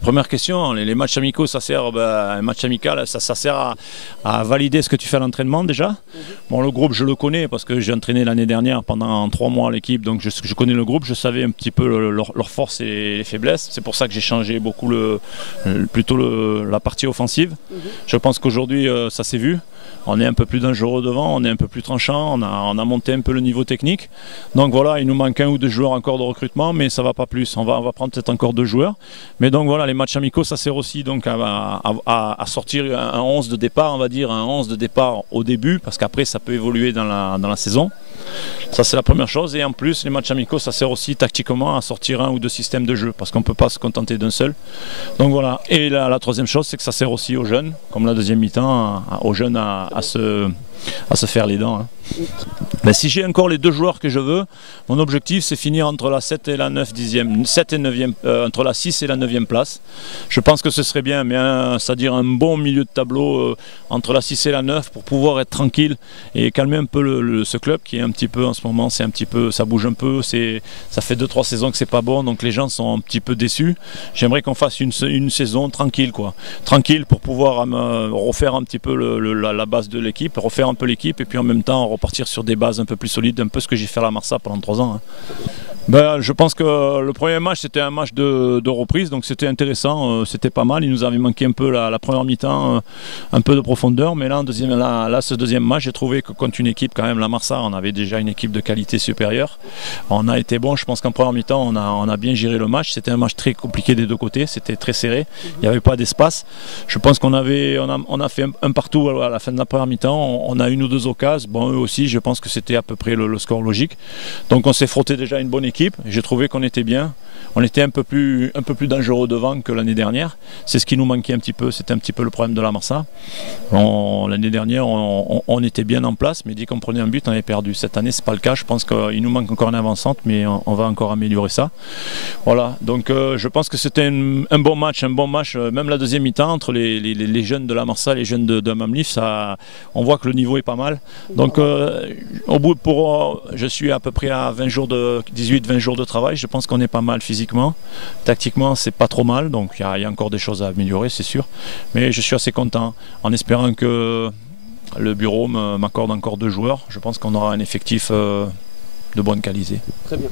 Première question, les matchs amicaux, ça sert, un match amical, ça sert à valider ce que tu fais à l'entraînement déjà. Bon, le groupe, je le connais parce que j'ai entraîné l'année dernière pendant 3 mois l'équipe, donc je connais le groupe, je savais un petit peu leurs forces et les faiblesses. C'est pour ça que j'ai changé beaucoup plutôt la partie offensive. Je pense qu'aujourd'hui, ça s'est vu. On est un peu plus dangereux devant, on est un peu plus tranchant, on a monté un peu le niveau technique. Donc voilà, il nous manque 1 ou 2 joueurs encore de recrutement, mais ça ne va pas plus. On va prendre peut-être encore 2 joueurs. Mais donc voilà, les matchs amicaux, ça sert aussi donc à sortir un 11 de départ, on va dire, un 11 de départ au début, parce qu'après ça peut évoluer dans la saison. Ça c'est la première chose, et en plus les matchs amicaux ça sert aussi tactiquement à sortir 1 ou 2 systèmes de jeu parce qu'on ne peut pas se contenter d'un seul. Donc voilà, et la troisième chose c'est que ça sert aussi aux jeunes, comme la deuxième mi-temps, aux jeunes à se faire les dents. Mais si j'ai encore les 2 joueurs que je veux, mon objectif c'est finir entre la 7 et la 9 dixième, 7 et 9e, entre la 6 et la 9e place. Je pense que ce serait bien, mais c'est-à-dire un bon milieu de tableau entre la 6 et la 9 pour pouvoir être tranquille et calmer un peu ce club qui est un petit peu en ce moment, c'est un petit peu, ça bouge un peu, ça fait 2-3 saisons que c'est pas bon, donc les gens sont un petit peu déçus. J'aimerais qu'on fasse une saison tranquille, quoi. Tranquille pour pouvoir refaire un petit peu la base de l'équipe, refaire un peu l'équipe et puis en même temps repartir sur des bases un peu plus solides, un peu ce que j'ai fait à la Marsa pendant 3 ans. Je pense que le premier match c'était un match de reprise, donc c'était intéressant, c'était pas mal. Il nous avait manqué un peu la première mi-temps, un peu de profondeur, mais là, ce deuxième match, j'ai trouvé que contre une équipe quand même, la Marsa, on avait déjà une équipe de qualité supérieure. On a été bon, je pense qu'en première mi-temps, on a bien géré le match. C'était un match très compliqué des 2 côtés, c'était très serré, il n'y avait pas d'espace. Je pense qu'on a fait un partout à la fin de la première mi-temps, on a 1 ou 2 occasions. Bon, eux aussi, je pense que c'était à peu près le score logique. Donc on s'est frotté déjà une bonne équipe. J'ai trouvé qu'on était bien, on était un peu plus dangereux devant que l'année dernière. C'est ce qui nous manquait un petit peu, c'était un petit peu le problème de la Marsa. L'année dernière, on était bien en place, mais dès qu'on prenait un but, on avait perdu. Cette année, c'est pas le cas. Je pense qu'il nous manque encore une avancante, mais on va encore améliorer ça. Voilà. Donc, je pense que c'était un bon match, même la deuxième mi-temps entre les jeunes de la Marsa, les jeunes de Mamlif, on voit que le niveau est pas mal. Donc, je suis à peu près à 18-20 jours de travail. Je pense qu'on est pas mal physiquement. Tactiquement, c'est pas trop mal. Donc, il y a encore des choses à améliorer, c'est sûr. Mais je suis assez content, en espérant que le bureau m'accorde encore 2 joueurs. Je pense qu'on aura un effectif de bonne qualité. Très bien.